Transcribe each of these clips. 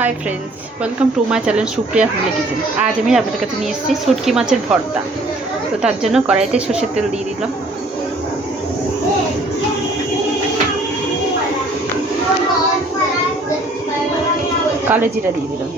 Hi friends, welcome to my channel Supriya homely kitchen. আজ আমি আপনাদের কাছে নিয়ে এসেছি শুটকি মাছের ভর্তা। তো তার জন্য কড়াইতে সর্ষের তেল দিয়ে দিলাম। কালো জিরা দিয়ে দিলাম।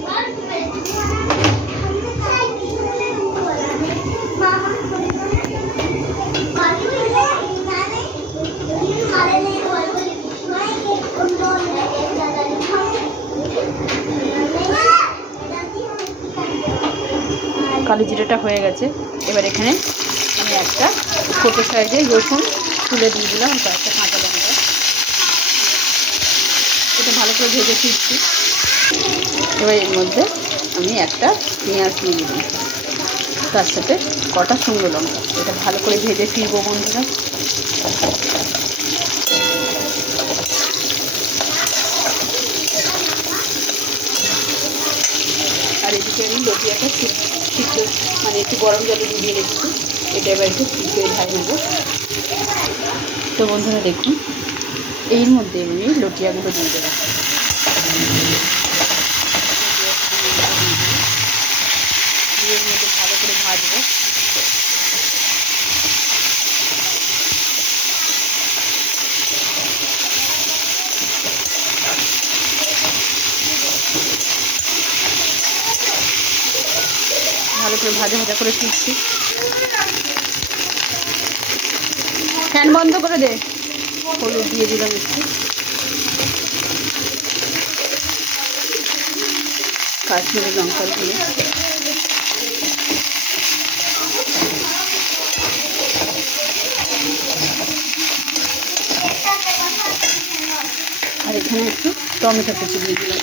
কালো জিরাটা হয়ে গেছে। এবার এখানে আমি একটা ছোটো সাইজের রসুন তুলে দিয়ে দিলাম, একটা কাঁচা লঙ্কা। এটা ভালো করে ভেজে ফিরছি। এবার এর মধ্যে আমি একটা পেঁয়াজ দিয়ে দিলাম, তার সাথে কটা শুকনো লঙ্কা। এটা ভালো করে ভেজে ফিরবো বন্ধুরা। আর এদিকে আমি লটিয়াটা সিদ্ধ মানে একটু গরম জলে ডুবিয়ে রেখেছি। এটা এবার একটু সিদ্ধ ঢাকা নেবো। তো বন্ধুরা দেখুন, এর মধ্যে আমি লটিয়াগুলো দিয়ে দেবো। এর মধ্যে ভালো করে ভাজবো। ভালো করে ভাজা ভাজা করে ফিরছি। ফ্যান বন্ধ করে দে। হলুদ দিয়ে দিলাম একটু, কাশ্মীরি লঙ্কার গুঁড়ো, আর এখানে একটু টমেটো কুচি দিয়ে দিলাম।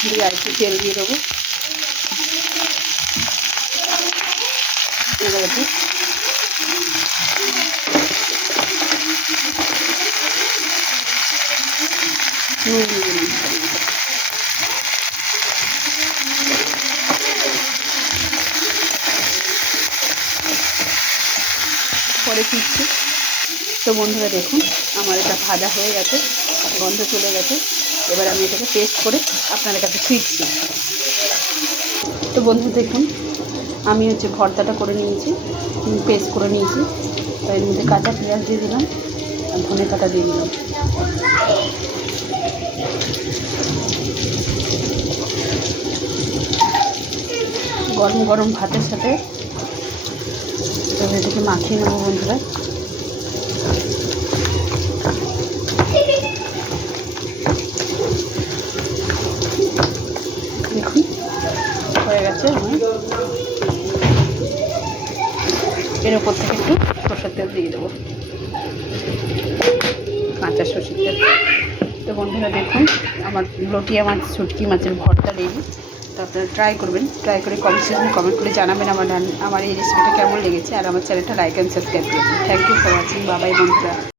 দিয়ে আর একটু তেল দিয়ে দেবো। এবার একটু নুন দিয়ে দিলাম। পরে ফিরছি। তো বন্ধুরা দেখুন, আমার এটা ভাজা হয়ে গেছে, গন্ধ চলে গেছে। এবার আমি এটাকে পেস্ট করে আপনাদের কাছে ফিরছি। তো বন্ধু দেখুন, আমি ভর্তাটা করে নিয়েছি, পেস্ট করে নিয়েছি। এর মধ্যে কাঁচা পেঁয়াজ দিয়ে দিলাম আর ধনে পাতা দিয়ে দিলাম। গরম গরম ভাতের সাথে এটাকে মাখিয়ে নেবো বন্ধুরা। দেখুন হয়ে গেছে। আমি এর ওপর থেকে একটু সরষের তেল দিয়ে দেবো, কাঁচা সরষের তেল। তো বন্ধুরা দেখুন, আমার লটিয়া মাছ শুটকি মাছের ভর্তা রেডি। তো আপনারা ট্রাই করবেন, ট্রাই করে কমেন্ট করে জানাবেন আমার এই রেসিপিটা কেমন লেগেছে। আর আমার চ্যানেলটা লাইক অ্যান্ড সাবস্ক্রাইব করবেন। Thank you for watching. Bye bye বন্ধুরা।